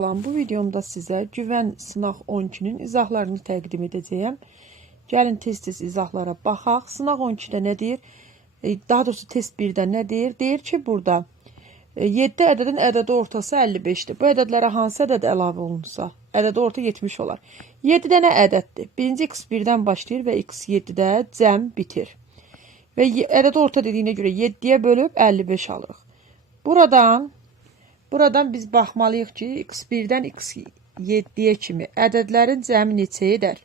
Bu videomda sizə güvən sınaq 12-nin izahlarını təqdim edəcəyəm. Gəlin tez-tez izahlara baxaq. Sınaq 12-də nə deyir? Daha doğrusu test 1-də nə deyir? Deyir ki, burada 7 ədədin ədədi ortası 55-dir. Bu ədədlərə hansı ədəd əlavə olunsa, ədədi orta 70 olar. 7 dənə ədəddir. Birinci x1-dən başlayır və x7-də cəm bitir. Və ədədi orta dediyinə görə 7-yə bölüb 55 alırıq. Buradan biz baxmalıyıq ki, x1-dən x7-yə kimi ədədlərin cəmi neçə edər?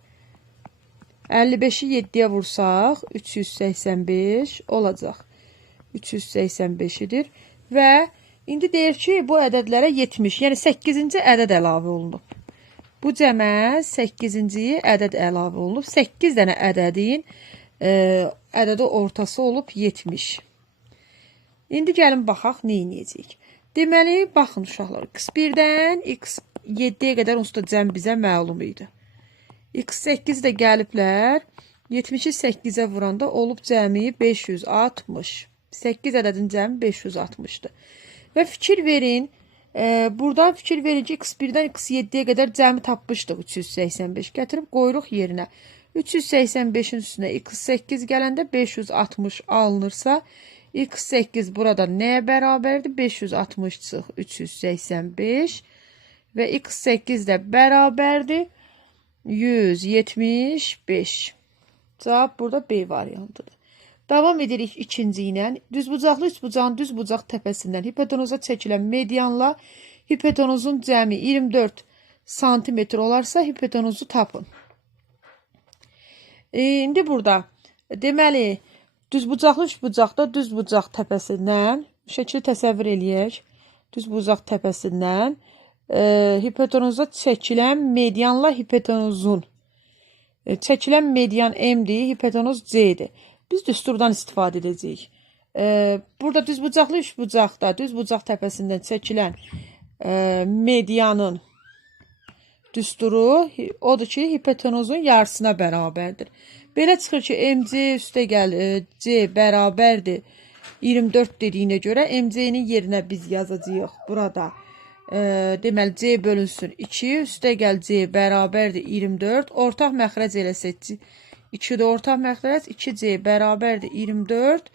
55-i 7-yə vursaq, 385 olacaq. 385-idir. Və indi deyir ki, bu ədədlərə 70, yəni 8-ci ədəd əlavə olunub. Bu cəmə 8-ci ədəd əlavə olunub. 8 dənə ədədin ədədi ortası olub 70. İndi gəlin baxaq, nə edəcəyik? Deməli, baxın uşaqlar, x1-dən x7-yə qədər onsuz da cəm bizə məlum idi. x8 də gəliblər, 70-i 8-ə vuranda olub cəmi 560. 8 ədədin cəmi 560-dır. Və fikir verin, buradan fikir verin ki, x1-dən x7-yə qədər cəmi tapmışdıq 385. Gətirib qoyuruq yerinə. 385-in üstünə x8 gələndə 560 alınırsa, x8 burada nəyə bərabərdir? 560 çıx 385 və x8 də bərabərdir 175. Cavab burada B variantıdır. Davam edirik ikinci ilə. Düzbucaqlı üçbucağın düzbucaq təpəsindən hipotenuza çəkilən medianla hipotenuzun cəmi 24 cm olarsa hipotenuzu tapın. İndi burada deməli düzbucaqlı üçbucaqda düzbucaq təpəsindən şəkli təsəvvür eləyək. Düzbucaq təpəsindən hipotenuza çəkilən medianla hipotenuzun çəkilən median M-dir, hipotenuz C-dir. Biz düsturdan istifadə edəcəyik. Burada düzbucaqlı üçbucaqda düzbucaq təpəsindən çəkilən medianın düsturu odur ki, hipotenuzun yarısına bərabərdir. Belə çıxır ki, MC üstə gəl C bərabərdir 24 dediyinə görə MC-nin yerinə biz yazacağıq burada. Deməli, C bölünsün 2, üstə gəl C bərabərdir 24. Ortaq məxrəc eləsək 2-də ortaq məxrəc, 2C bərabərdir 24.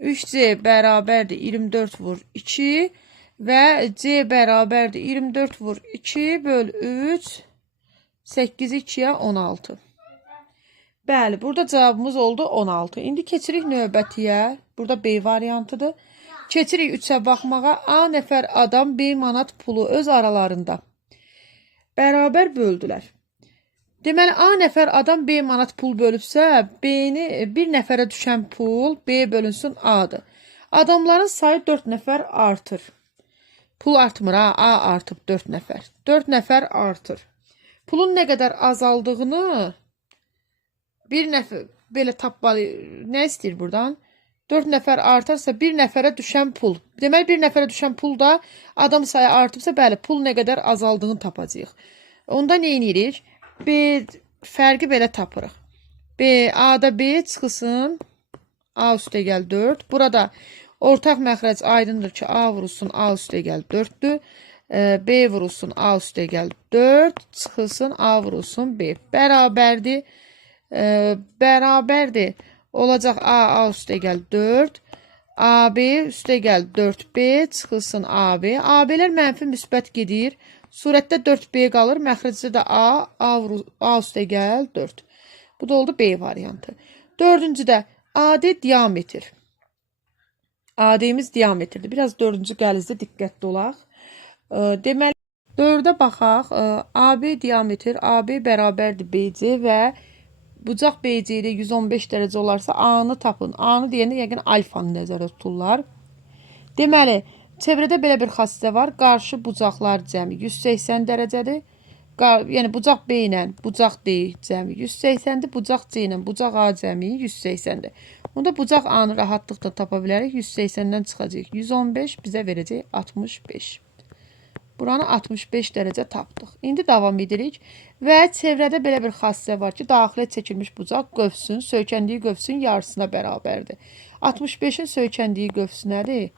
3C bərabərdir 24 vur 2 və C bərabərdir 24 vur 2 böl 3, 8-i 2-yə 16. Bəli, burada cavabımız oldu 16. İndi keçirik növbətiyə. Burada B variantıdır. Keçirik 3-ə baxmağa. A nəfər adam B manat pulu öz aralarında bərabər böldülər. Deməli, A nəfər adam B manat pul bölübsə, B-ni bir nəfərə düşən pul B bölünsün A-dır. Adamların sayı 4 nəfər artır. Pul artmır, A artıb 4 nəfər. 4 nəfər artır. Pulun nə qədər azaldığını bir nəfər belə tapmalı, nə istəyir buradan? 4 nəfər artarsa bir nəfərə düşən pul. Deməli, bir nəfərə düşən pul da adam sayı artıbsa, bəli, pul nə qədər azaldığını tapacağıq. Onda nə edirik? B fərqi belə tapırıq. A-da B çıxısın. A üstə gəl 4. Burada ortaq məxrəc aydındır ki, A vurulsun, A üstə gəl 4-dür. B vurulsun, A üstə gəl 4. Çıxılsın, A vurulsun, B. Bərabərdir. Bərabərdir. Olacaq A üstə gəl 4. AB üstə gəl 4B. Çıxılsın AB. AB-lər mənfi müsbət gedir. Surətdə 4B qalır. Məxrəcdə də A üstə gəl 4. Bu da oldu B variantı. Dördüncüdə AD diametr. AD-miz diametrdir. Biraz dördüncü qəlizdə diqqətli olaq. Deməli, 4-ə baxaq. AB diametr, AB bərabərdir BC və bucaq BC-də 115 dərəcə olarsa A-nı tapın. A-nı deyəndə yəqin alfanı nəzərdə tuturlar. Deməli, çevrədə belə bir xassəsə var. Qarşı bucaqlar cəmi 180 dərəcədir. Yəni, bucaq B ilə bucaq D cəmi 180-dir. Bucaq C ilə bucaq A cəmi 180-dir. Onda bucaq A-nı rahatlıqla tapa bilərik. 180-dən çıxacaq 115, bizə verəcək 65. Buranı 65 dərəcə tapdıq. İndi davam edirik. Və çevrədə belə bir xassəsə var ki, daxilə çəkilmiş bucaq qövsün, söykəndiyi qövsün yarısına bərabərdir. 65-in söykəndiyi qövsü nədir?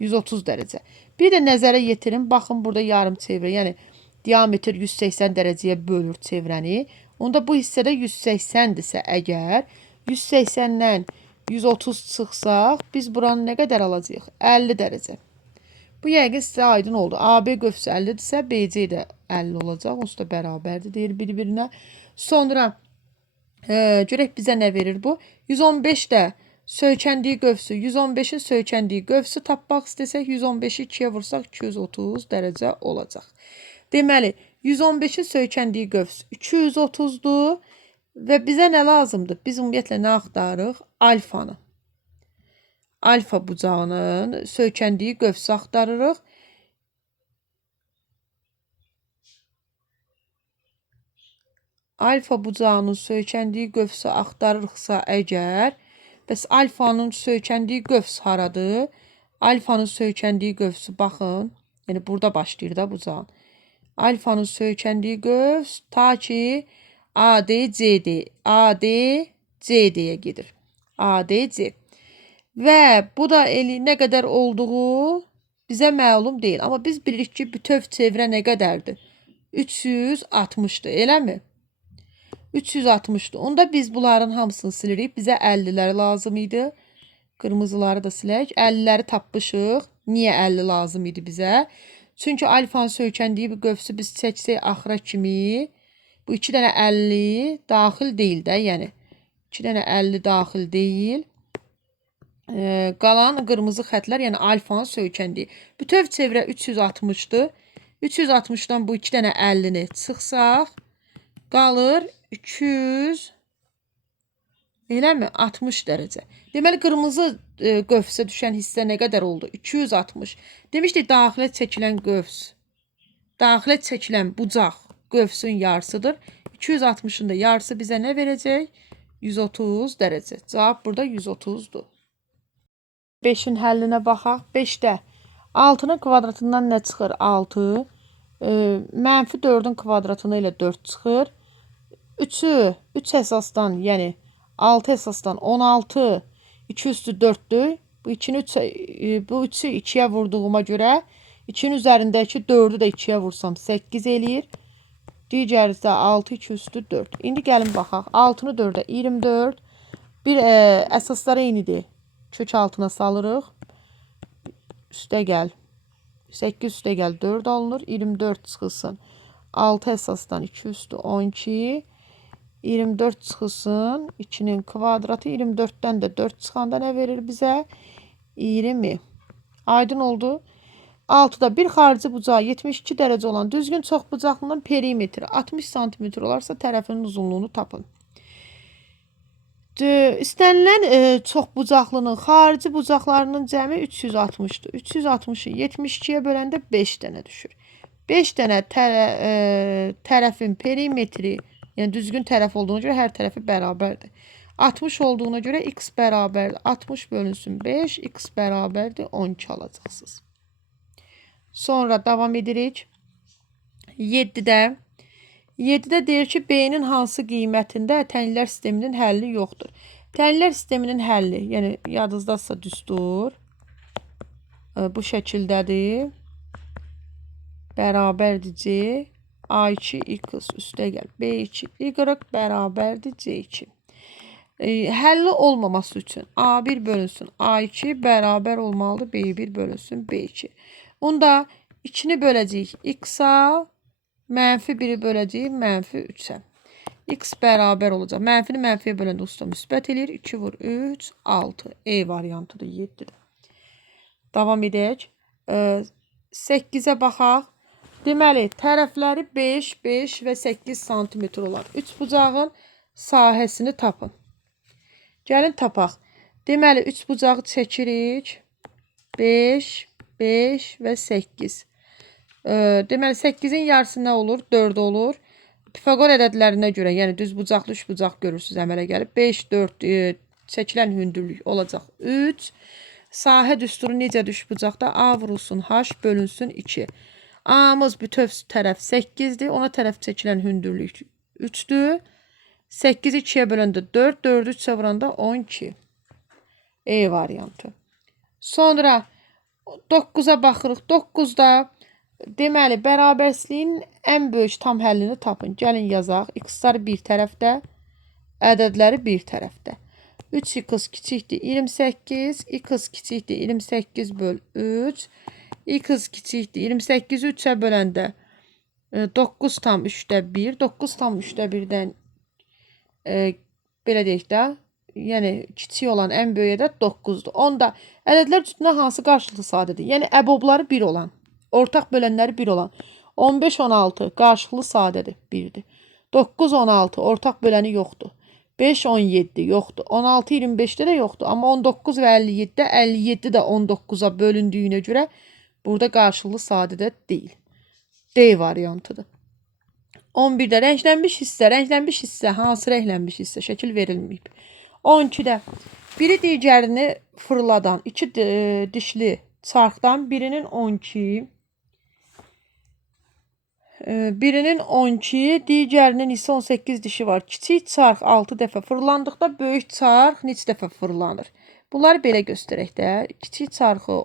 130 dərəcə. Bir də nəzərə yetirin. Baxın, burada yarım çevrə. Yəni, diametr 180 dərəcəyə bölür çevrəni. Onda bu hissədə 180-dirsə əgər 180-dən 130 çıxsaq, biz buranı nə qədər alacağıq? 50 dərəcə. Bu yəqin sizə aydın oldu. AB qövsü 50-dirsə, BC də 50 olacaq. Onsuz da bərabərdir deyir bir-birinə. Sonra görək bizə nə verir bu? 115 də söykəndiyi qövsü, 115-in söykəndiyi qövsü tapmaq istəsək, 115-i 2-yə vursaq 230 dərəcə olacaq. Deməli, 115-in söykəndiyi qövs 230-dur və bizə nə lazımdır? Biz ümumiyyətlə nə axtarırıq? Alfanı. Alfa bucağının söykəndiyi qövsü axtarırıq. Alfa bucağının söykəndiyi qövsü axtarırıqsa əgər, bəs alfanın söykəndiyi qövs haradır? Alfanın söykəndiyi qövsü baxın, yəni burada başlayır da bucağın. Alfanın söykəndiyi qövs ta ki ADC'yə gedir. ADC. Və bu da nə qədər olduğu bizə məlum deyil. Amma biz bilirik ki, bütöv çevrə nə qədərdir? 360-dır, eləmi? 360-dır. Onda biz bunların hamısını silirik. Bizə 50-ləri lazım idi. Qırmızıları da silək. 50-ləri tapmışıq. Niyə 50 lazım idi bizə? Çünki alfanın söykəndiyi bir qövsü biz çəksək axıra kimi bu 2 dənə 50 daxil deyil də, yəni 2 dənə 50 daxil deyil. Qalan qırmızı xətlər, yəni alfanın söykəndiyi. Bütöv çevrə 360-dır. 360-dan bu 2 dənə 50-ni çıxsaq, qalır 200, eləmi? 60 dərəcə. Deməli, qırmızı qövsə düşən hissə nə qədər oldu? 260. Demişdik, daxilə çəkilən qövs, daxilə çəkilən bucaq qövsün yarısıdır. 260-ın da yarısı bizə nə verəcək? 130 dərəcə. Cavab burada 130-dur. 5-in həllinə baxaq. 5-də 6-nın kvadratından nə çıxır? 6. Mənfi 4-ün kvadratını ilə 4 çıxır. 3-ü 3 əsasdan, yəni 6 əsasdan 16, 2 üstü 4-dür. Bu 3-ü 2-yə vurduğuma görə 2-nin üzərindəki 4-ü də 2-yə vursam 8 eləyir. Digəri isə 6, 2 üstü 4. İndi gəlin baxaq. 6-nı 4-ə 24. Bir əsaslara eynidir. Kök altına salırıq. Üstə gəl. 8 üstə gəl 4 alınır. 24 çıxılsın. 6 əsasdan 2 üstü 12. 24 çıxılsın. 2-nin kvadratı. 24-dən də 4 çıxanda nə verir bizə? 20. Aydın oldu. 6-da bir xarici bucağı 72 dərəcə olan düzgün çox bucaqlının perimetri 60 cm olarsa tərəfinin uzunluğunu tapın. İstənilən çox bucaqlının xarici bucaqlarının cəmi 360-dır. 360-ı 72-yə böləndə 5 dənə düşür. 5 dənə tərəfin perimetri, yəni düzgün tərəf olduğuna görə hər tərəfi bərabərdir. 60 olduğuna görə x bərabərdir. 60 bölünsün 5, x bərabərdir 12 alacaqsınız. Sonra davam edirik. 7-də deyir ki, B-nin hansı qiymətində tənlər sisteminin həlli yoxdur. Tənlər sisteminin həlli, yəni yadınızdadsa düstur, bu şəkildədir. Bərabərdir C, A2x üstə gəl. B2y bərabərdir C2. Həlli olmaması üçün A1 bölünsün A2 bərabər olmalıdır B1 bölünsün B2. Onda 2-ni böləcəyik x-a, mənfi 1-i böləcəyik mənfi 3-ə. X bərabər olacaq. Mənfini mənfiyə böləndə usta müsbət eləyir. 2 vur 3, 6. E variantıdır, 7-dir. Davam edək. 8-ə baxaq. Deməli, tərəfləri 5, 5 və 8 cm olar. 3 bucağın sahəsini tapın. Gəlin tapaq. Deməli, 3 bucağı çəkirik. 5, 5 və 8. Deməli, 8-in yarısı nə olur? 4 olur. Pifaqor ədədlərinə görə, yəni düz bucaqlı 3 bucaq görürsünüz əmələ gəlib. 5, 4 çəkilən hündürlük olacaq 3. Sahə düsturu necə düş bucaqda? A vurulsun H bölünsün 2. A-mız bütöv tərəf 8-dir. Ona tərəf çəkilən hündürlük 3-dür. 8-i 2-yə böləndə 4, 4-ü 3-ə vuranda 12. E variantı. Sonra 9-a baxırıq. 9-da Deməli, bərabərsizliyin ən böyük tam həllini tapın. Gəlin yazaq. X-lar bir tərəfdə, ədədləri bir tərəfdə. 3x kiçikdir 28, x kiçikdir 28 böl 3, x kiçikdir 28-i 3-ə böləndə 9 tam 3-də 1, 9 tam 3-də 1-dən belə deyək də, yəni kiçik olan ən böyük ədəd 9-dur. Onda ədədlər cütünə hansı qarşılıqlı sadədir? Yəni əbobları 1 olan, ortaq bölənləri 1 olan 15 16 qarşılıqlı sadədir, 1-dir. 9 16 ortaq böləni yoxdur. 5 17 yoxdur. 16 25-də də yoxdur. Amma 19 və 57-də 57 də 19-a bölündüyünə görə burada qarşılıqlı sadədə deyil. D variantıdır. 11-də rənglənmiş hissə hansı rənglənmiş hissə? Şəkil verilməyib. 12-də biri digərini fırladan iki dişli çarxdan birinin 12, digərinin isə 18 dişi var. Kiçik çarx 6 dəfə fırlandıqda böyük çarx neçə dəfə fırlanır? Bunları belə göstərək də. Kiçik çarxı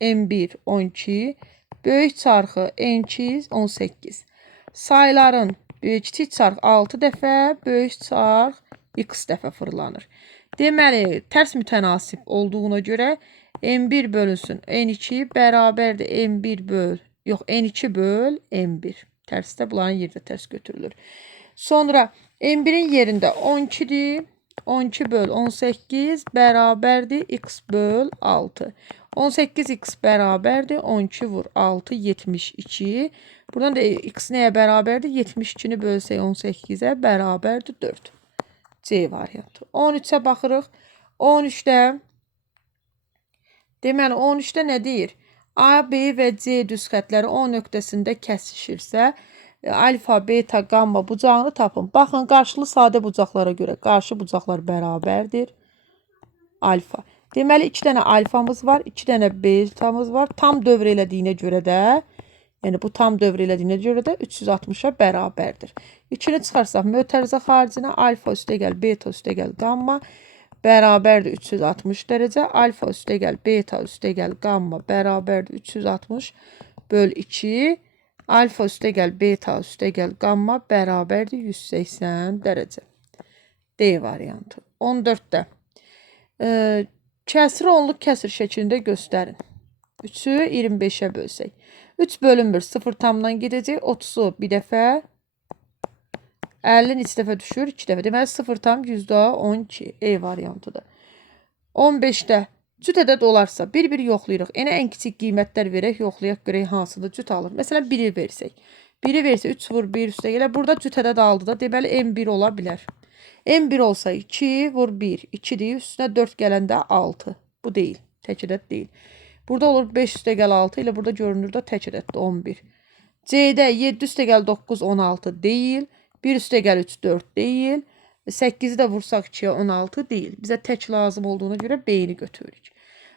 M1 12, böyük çarxı N2 18. Sayların kiçik çarx 6 dəfə, böyük çarx x dəfə fırlanır. Deməli, tərs mütənasib olduğuna görə M1 bölünsün N2 bərabərdir M1 böl, yox N2 böl M1. Tərsdə bunların yerdə tərs götürülür. Sonra M1-in yerində 12-dir. 12 böl 18 bərabərdir x böl 6. 18x bərabərdir 12 vur 6 72. Buradan da x nəyə bərabərdir? 72-ni bölsək 18-ə bərabərdir 4. C variantı. 13-ə baxırıq. 13-də deməli 13-də nə deyir? A, B və C düz xətləri O nöqtəsində kəsişirsə, alfa, beta, gamma bucağını tapın. Baxın, qarşılı sadə bucaqlara görə qarşı bucaqlar bərabərdir. Alfa. Deməli, 2 dənə alfamız var, 2 dənə betamız var. Tam dövr elədiyinə görə də, yəni bu tam dövr elədiyinə görə də 360-a bərabərdir. 2-ni çıxarsaq, mötərizə xaricinə alfa üstə gəl, beta üstə gəl, gamma bərabərdir 360 dərəcə. Alfa üstə gəl, beta üstə gəl, gamma bərabərdir 360 böl 2. Alfa üstə gəl, beta üstə gəl, gamma bərabərdir 180 dərəcə. D variantı. 14-də kəsiri onluq kəsir şəklində göstərin. 3-ü 25-ə bölsək. 3 bölünmür, 0 tamdan gedəcək. 30-u bir dəfə, 50 neçə dəfə düşür? 2 dəfə. Deməli 0 tam %12. E variantıdır. 15-də cüt ədəd olarsa bir-bir yoxlayırıq. Yenə ən kiçik qiymətlər verək, yoxlayaq görək hansıdır cüt alır. Məsələn 1-i versək. 1-i versə 3 vur 1 üstə gələ. Burada cüt ədəd aldı da. Deməli M1 ola bilər. M1 olsa 2 vur 1. 2-dir. Üstünə 4 gələndə 6. Bu deyil. Tək ədəd deyil. Burada olur 5 üstə gəl 6 ilə burada görünür də tək ədəddir 11. C-də 7 üstə gəl 9 16 deyil. 1 üstə gəl 3 4 deyil. 8-i də vursaq 2-yə 16 deyil. Bizə tək lazım olduğuna görə B-ni götürürük.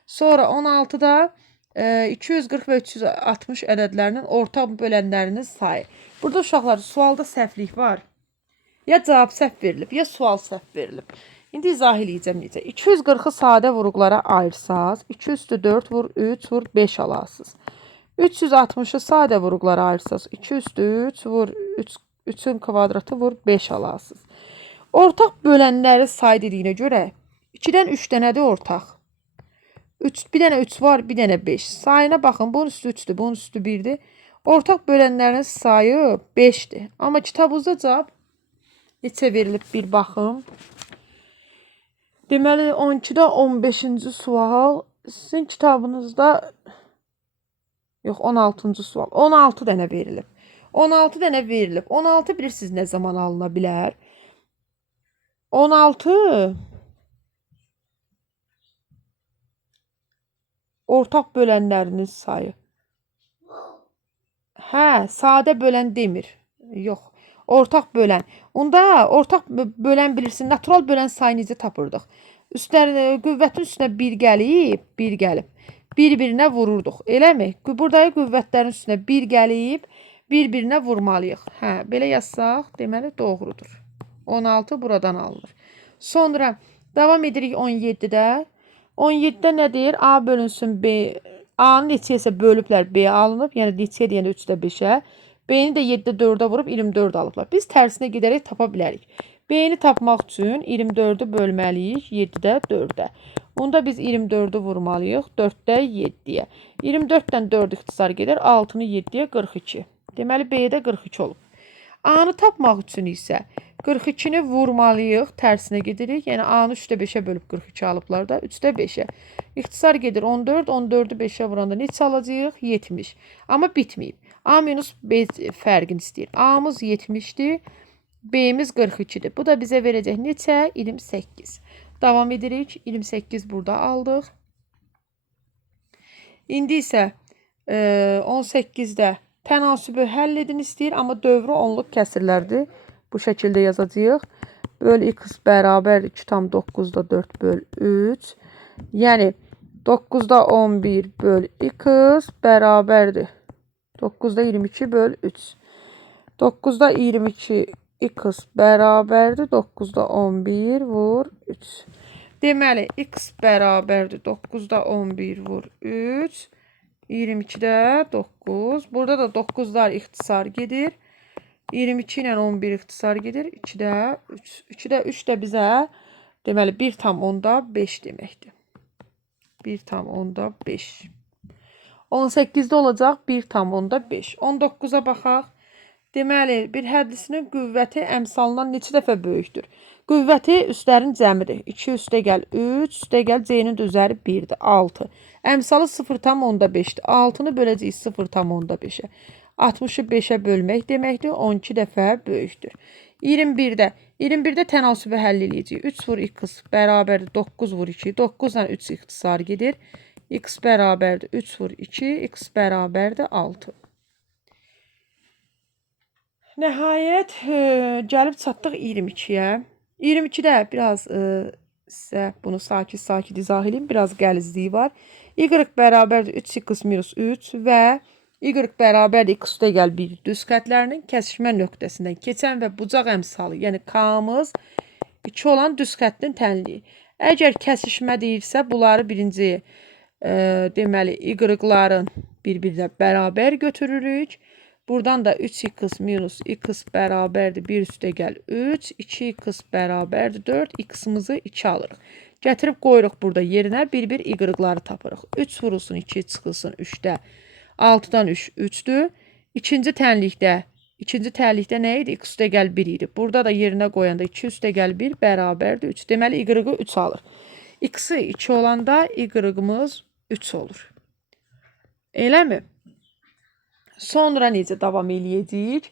Sonra 16-da 240 və 360 ədədlərinin ortaq bölənlərinin sayı. Burada uşaqlar sualda səhvlik var. Ya cavab səhv verilib, ya sual səhv verilib. İndi izah eləyəcəm necə. 240-ı sadə vuruqlara ayırsaz, 2 üstü 4 vur 3 vur 5 alasınız. 360-ı sadə vuruqlara ayırsaz, 2 üstü 3 vur 3-ün kvadratı vur 5 alasınız. Ortaq bölənləri say dediyinə görə 2-dən 3 dənədir ortaq. Bir dənə 3 var, bir dənə 5. Sayına baxın, bunun üstü 3-dür, bunun üstü 1-dir. Ortaq bölənlərin sayı 5-dir. Amma kitabınızda cavab neçə verilib bir baxım. Deməli 12-də 15-ci sual, sizin kitabınızda yox 16-cı sual. 16 dənə verilib. 16 dənə verilib. 16 bilirsiniz nə zaman alına bilər? 16 ortaq bölənlərinin sayı. Hə, sadə bölən demir. Yox. Ortaq bölən. Onda ortaq bölən bilirsin. Natural bölən sayı necə tapırdıq? Qüvvətin üstünə 1 gəlib, 1 gəlib. Bir-birinə vururduq. Eləmi? Buradakı qüvvətlərin üstünə 1 gəlib, bir-birinə vurmalıyıq. Hə, belə yazsaq, deməli doğrudur. 16 buradan alınır. Sonra davam edirik 17-də. 17-də nə deyir? A bölünsün B A-nı neçəyə isə bölüblər, B alınıb. Yəni neçəyə deyəndə 3-də 5-ə. B-ni də 7-də 4-ə vurub 24 alıblar. Biz tərsinə gedərək tapa bilərik. B-ni tapmaq üçün 24-ü bölməliyik 7-də 4-ə. Onda biz 24-ü vurmalıyıq 4-də 7-yə. 24-dən 4 ixtisar gedir. 6-nı 7-yə 42. Deməli, B-də 42 olub. A-nı tapmaq üçün isə 42-ni vurmalıyıq, tərsinə gedirik. Yəni A-nı 3-də 5-ə bölüb 42 alıblar da 3-də 5-ə. İxtisar gedir 14, 14-ü 5-ə vuranda neçə alacağıq? 70. Amma bitməyib. A minus B fərqini istəyir. A-mız 70-dir, B-miz 42-dir. Bu da bizə verəcək neçə? 28. Davam edirik. 28 burada aldıq. İndi isə 18-də tənasibi həll edin istəyir, amma dövrü onluq kəsirlərdir. Bu şəkildə yazacağıq. Böl x bərabər 2,9-da 4 böl 3. Yəni 9-da 11 böl x bərabərdir 9-da 22 böl 3. 9-da 22 x bərabərdir 9-da 11 vur 3. Deməli, x bərabərdir 9-da 11 vur 3. 22-də 9. Burada da 9'lar ixtisar gedir. 22 ilə 11 ixtisar gedir. 2-də 3. 2-də 3 də bizə deməli 1,5 deməkdir. 1,5. 18-də olacaq 1,5. 19-a baxaq. Deməli, bir hədisinin qüvvəti əmsalından neçə dəfə böyükdür? Qüvvəti üstlərin cəmidir. 2 üstə gəl 3, üstə gəl c-nin də üzəri 1-dir, 6. Əmsalı 0,5-dir. 6-nı böləcəyik 0,5-ə. 60-ı 5-ə bölmək deməkdir, 12 dəfə böyükdür. 21-də tənasibi həll edəcəyik. 3 vur x bərabərdir 9 vur 2. 9 ilə 3 ixtisar gedir. X bərabərdir 3 vur 2, x bərabərdir 6. Nəhayət, gəlib çatdıq 22-yə. 22-də biraz sizə bunu sakit izah edeyim. Biraz gəlizliyi var. Y bərabərdir 3x minus 3 və y bərabərdir x üstə gəl 1 düz xətlərinin kəsişmə nöqtəsindən keçən və bucaq əmsalı, yəni K-mız 2 olan düz xəttin tənliyi. Əgər kəsişmə deyirsə, bunları birinci deməli y-ların bir-birinə bərabər götürürük. Buradan da 3x minus x bərabərdir 1 üstə gəl 3, 2x bərabərdir 4, x-imizi 2 alırıq. Gətirib qoyuruq burada yerinə bir-bir y-ları tapırıq. 3 vurulsun 2 çıxılsın 3-də. 6-dan 3 3-dür. İkinci tənlikdə nə idi? X üstə gəl 1 idi. Burada da yerinə qoyanda 2 üstə gəl 1 bərabərdir 3. Deməli y-ı 3 alır. X-i 2 olanda y-ımız 3 olur. Eləmi? Sonra necə davam eləyəcəyik?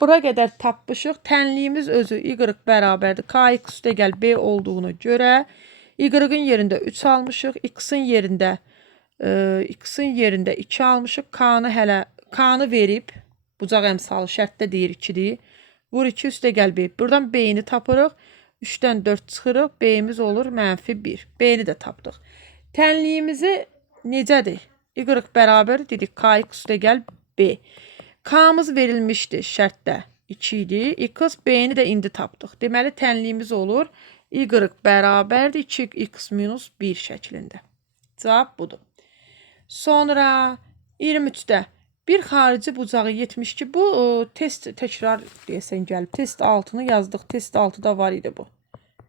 Bura qədər tapmışıq. Tənliyimiz özü y bərabərdir. Kx üstə gəl b olduğuna görə y-ın yerində 3 almışıq. X-in yerində 2 almışıq. K-nı verib, bucaq əmsalı şərtdə deyir 2-dir. Vur 2 üstə gəl b. Buradan b-ni tapırıq. 3-dən 4 çıxırıq. B-miz olur -1. B-ni də tapdıq. Tənliyimizi necədir? Y bərabər dedik kx üstə gəl b. K-mız verilmişdi şərtdə 2 idi. X b-ni də indi tapdıq. Deməli tənliyimiz olur y bərabərdir 2x minus 1 şəklində. Cavab budur. Sonra 23-də bir xarici bucağı 72. Bu test təkrar deyəsən gəlib. Test 6-nı yazdıq. Test 6-da var idi bu.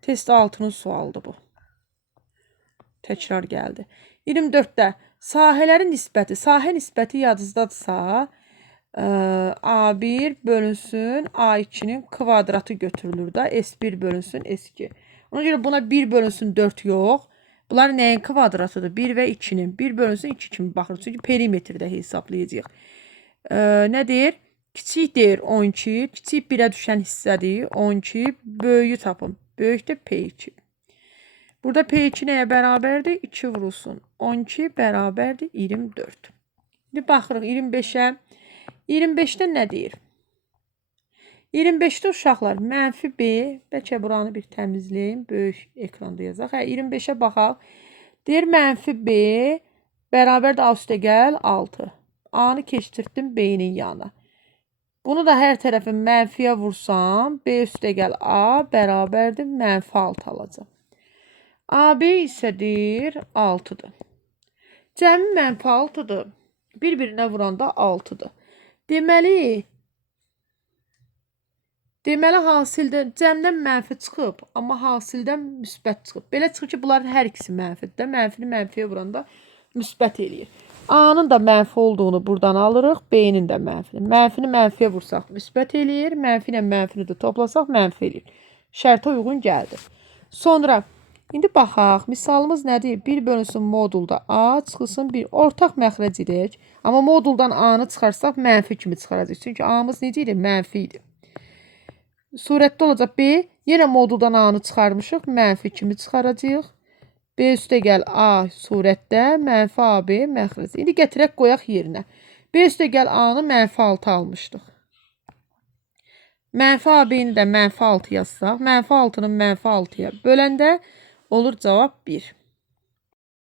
Test 6-nın sualıdır bu. Təkrar gəldi. 24-də sahələrin nisbəti. Sahə nisbəti yadınızdadırsa A1 bölünsün A2-nin kvadratı götürülür da. S1 bölünsün S2. Ona görə buna 1 bölünsün 4 yox. Bunlar nəyin kvadratıdır? 1 və 2-nin. 1 bölünsün 2 kimi baxırıq. Çünki perimetrdə hesablayacağıq. Nə deyir? Kiçik deyir 12. Kiçik 1-ə düşən hissədir. 12. Böyüyü tapın. Böyükdə P2. Burada P2 nəyə bərabərdir? 2 vurulsun. 12 bərabərdir 24. İndi baxırıq 25-ə. 25-də nə deyir? 25-də uşaqlar -b. Bəlkə buranı bir təmizləyim. Böyük ekranda yazaq. 25-ə baxaq. Deyir -b bərabərdir A üstə gəl 6. A-nı keçdirdim B-nin yanına. Bunu da hər tərəfi mənfiyə vursam, B üstə gəl A bərabərdir -6 alacaq. AB isə deyir 6-dır. Cəmi mənfi 6-dır. Bir-birinə vuranda 6-dır. Deməli hasildən cəmdən mənfi çıxıb, amma hasildən müsbət çıxıb. Belə çıxır ki, bunların hər ikisi mənfidir də. Mənfini mənfiyə vuranda müsbət eləyir. A-nın da mənfi olduğunu buradan alırıq, B-nin də mənfini. Mənfini mənfiyə vursaq müsbət eləyir, mənfi ilə mənfini də toplasaq mənfi eləyir. Şərtə uyğun gəldi. Sonra indi baxaq, misalımız nədir? 1 bölünsün modulda A, çıxılsın 1. Ortaq məxrəc edək. Amma moduldan A-nı çıxarsaq mənfi kimi çıxaracaq. Çünki A-mız necə idi? Mənfi idi. Surətdə olacaq B. Yenə moduldan A-nı çıxarmışıq. Mənfi kimi çıxaracaq. B üstə gəl A surətdə mənfi AB məxrəc. İndi gətirək qoyaq yerinə. B üstə gəl A-nı mənfi 6 almışdıq. Mənfi AB-ni də mənfi 6 yazsaq, mənfi 6-nı mənfi 6-ya böləndə olur cavab 1.